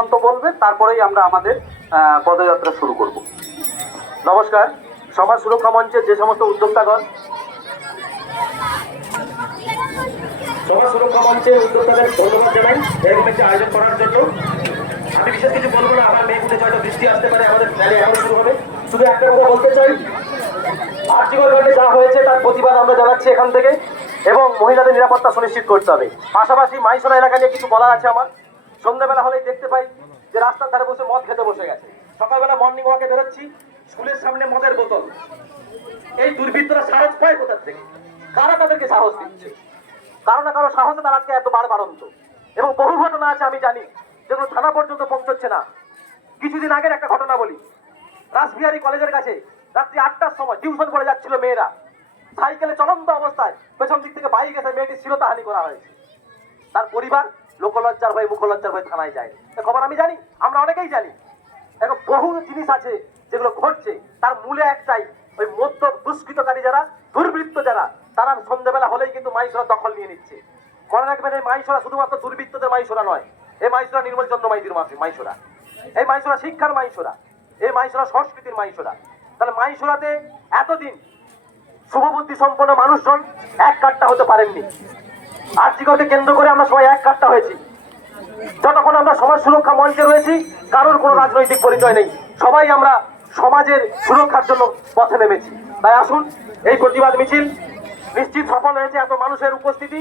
দিগন্ত বলবে, তারপরেই আমরা আমাদের পদযাত্রা শুরু করব। নমস্কার। সমাজ সুরক্ষা মঞ্চের যে সমস্ত উদ্যোক্তাগণ, সমাজ সুরক্ষা মঞ্চের উদ্যোক্তাদের ধন্যবাদ জানাই এরকম একটি আয়োজন করার জন্য। আমি বিশেষ কিছু বলবো না, আমার মেয়ে হয়তো বৃষ্টি আসতে পারে, আমাদের র্যালি এখন শুরু হবে। শুধু একটা কথা বলতে চাই, আর্থিকভাবে যা হয়েছে তার প্রতিবাদ আমরা জানাচ্ছি এখান থেকে, এবং মহিলাদের নিরাপত্তা সুনিশ্চিত করতে হবে। পাশাপাশি মাইসোরা এলাকা নিয়ে কিছু বলার আছে আমার। সন্ধ্যাবেলা হলেই দেখতে পাই যে রাস্তার ধারে বসে মদ খেতে বসে গেছে। সকালবেলা মর্নিং ওয়াকে বেরোচ্ছি, স্কুলের সামনে মদের বোতল। এই দুর্বৃত্তরা সাহস পায় কোথা থেকে? কারা তাদেরকে সাহস দিচ্ছে? কারো না কারো সাহসে তারা আজকে এত বাড়ন্ত। এবং বহু ঘটনা আছে আমি জানি, যেগুলো থানা পর্যন্ত পৌঁছচ্ছে না। কিছুদিন আগের একটা ঘটনা বলি। রাসবিহারী কলেজের কাছে রাত্রি 8টার সময় টিউশন করে যাচ্ছিল মেয়েরা, সাইকেলে চলন্ত অবস্থায় পেছন দিক থেকে বাইক এসে মেয়েটির শিরোধাহানি করা হয়েছে। তার পরিবার লোকলজ্জার হয়ে মুখলজ্জার হয়ে থানায় যায়। খবর আমি জানি, আমরা অনেকেই জানি। এখন বহু জিনিস আছে যেগুলো ঘটছে, তার মূলে একটাই, ওই মধ্য দুষ্কৃতকারী যারা, দুর্বৃত্ত যারা, তারা সন্ধ্যাবেলা হলেই কিন্তু মাইসোরা দখল নিয়ে নিচ্ছে। মনে রাখবেন, এই মাইসোরা শুধুমাত্র দুর্বৃত্তদের মাইসোরা নয়। এই মাইসোরা নির্মল চন্দ্র মাইতির মাইসোরা, এই মাইসোরা শিক্ষার মাইসোরা, এই মাইসোরা সংস্কৃতির মাইসোরা। তাহলে মাইসোরাতে এতদিন শুভবুদ্ধি সম্পন্ন মানুষজন এক কাট্টা হতে পারেননি। আর্থিককে কেন্দ্র করে আমরা সবাই এক কাট্টা হয়েছি। যতক্ষণ আমরা সমাজ সুরক্ষা মঞ্চে রয়েছি, কারোর কোনো রাজনৈতিক পরিচয় নেই, সবাই আমরা সমাজের সুরক্ষার জন্য পথে নেমেছি। তাই আসুন, এই প্রতিবাদ মিছিল নিশ্চিত সফল হয়েছে এত মানুষের উপস্থিতি।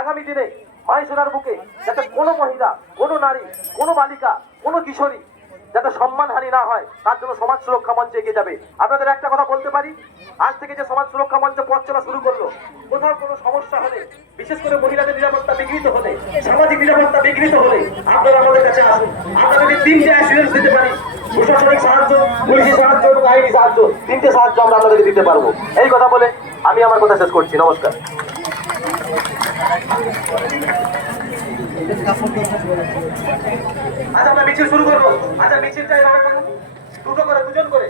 আগামী দিনে মাইসোরার বুকে যাতে কোনো মহিলা, কোনো নারী, কোনো বালিকা, কোনো কিশোরী যাতে সম্মানহানি না হয়, তার জন্য সমাজ সুরক্ষা মঞ্চে এগিয়ে যাবে। আপনাদের একটা কথা বলতে পারি, আজ থেকে যে সমাজ সুরক্ষা মঞ্চে পথ চলা শুরু করলো, কোথাও কোনো সমস্যা হলে, বিশেষ করে মহিলাদের নিরাপত্তা বিঘ্নিত হলে, সামাজিক নিরাপত্তা বিঘ্নিত হলে, আপনারা আমাদের কাছে আসুন। আপনাদেরকে 3টে অ্যাসুরেন্স দিতে পারি: প্রশাসনিক সাহায্য, পুলিশি সাহায্য এবং আইনি সাহায্য। 3টে সাহায্য আমরা আপনাদেরকে দিতে পারবো। এই কথা বলে আমি আমার কথা শেষ করছি। নমস্কার। আচ্ছা, আমরা মিছিল শুরু করবো। আচ্ছা, মিছিলটা এভাবে করবো, দুটো করে, দুজন করে।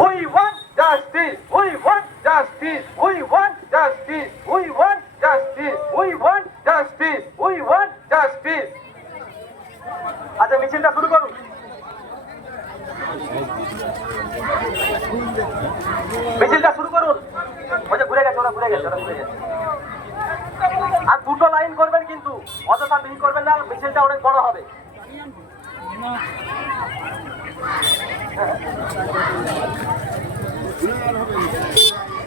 We want justice. We want justice. We want justice. We want justice. We want justice. We want justice. আচ্ছা, মিছিলটা শুরু করুন। মিছিলটা শুরু করুন। ওই যে ঘুরে গেছে, ওরা ঘুরে গেছে, ওরা ঘুরে গেছে। আর দুটো লাইন করবেন, কিন্তু অযথা মিছিল করবেন না, মিছিলটা অনেক বড় হবে।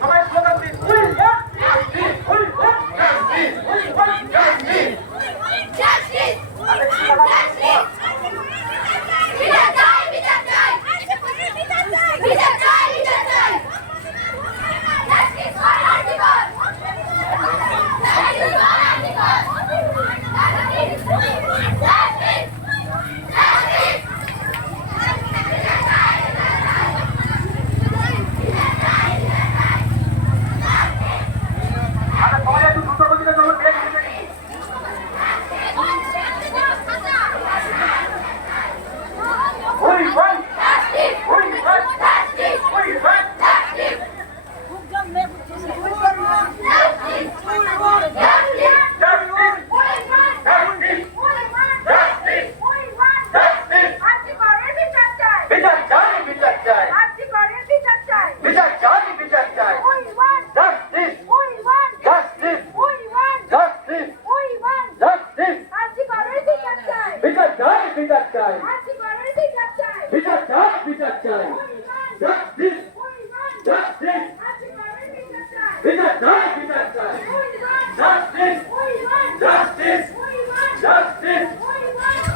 সবাই স্লোগান দিন, we want justice, we want justice, we want justice. Justice, justice. বিচার চাই, বিচার চাই, বিচার চাই, বিচার চাই, বিচার চাই। Justice for article, justice for article, justice, justice, justice. আচ্ছা, সবাই একটু দ্রুত গতিতে চলুন। We want justice. We want justice. We want justice. Justice. We want justice. Justice. Justice. We want justice. আর্থিকভাবে বিচার চাই। বিচার চাই, বিচার চাই। আর্থিকভাবে বিচার চাই। বিচার চাই, বিচার চাই। We want justice. We want justice. We want justice. We want justice. আর্থিকভাবে বিচার চাই। বিচার চাই, বিচার চাই। আর্থিকভাবে বিচার চাই। বিচার চাই, বিচার চাই। জাস্টিস, জাস্টিস, বিচার চাই, বিচার চাই। Justice, justice, justice,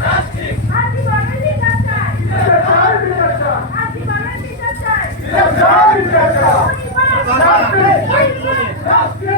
justice. আর্থিকভাবে বিচার চাই। বিচার চাই, বিচার চাই। আর্থিকভাবে বিচার চাই। বিচার চাই, বিচার চাই। Justice, justice, justice.